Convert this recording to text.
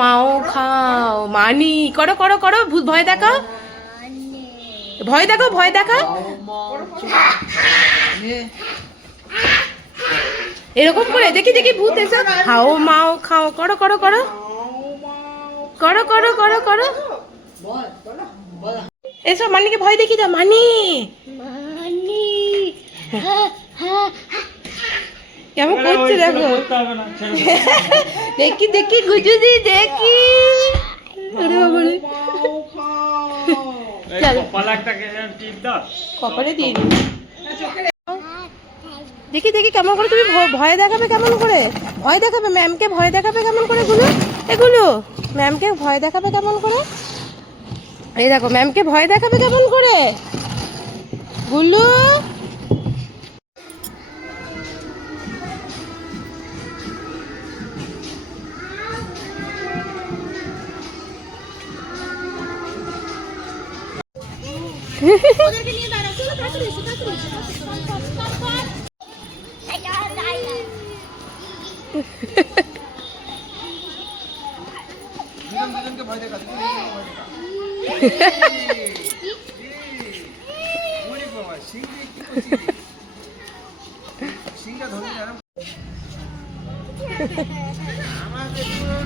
মাও খাও মানি করো করো করো ভূত ভয় দেখাও ভয় দেখাও ভয় দেখাও এরকম করে দেখি দেখি ভূত এসে খাও মাও খাও করো করো করো করো করো করো করো এসব মানিকে ভয় দেখি দাও মানি কেমন করছে দেখো দেখি দেখি গুজুদি দেখি কপালে দিয়ে দেখি দেখি কেমন করে তুমি ভয় দেখাবে কেমন করে ভয় দেখাবে ম্যামকে ভয় দেখাবে কেমন করে এগুলো ম্যামকে ভয় দেখাবে কেমন করে এই দেখো ম্যামকে ভয় দেখাবে কেমন করে গুলু ওদেরকে নিয়ে দাঁড়াও চলো তাড়াতাড়ি এসো দুজনকে ভয় দেখা ওরে বাবা সিংড়ি কি করছিস সিংড়া ধরে না আমাকে পুরো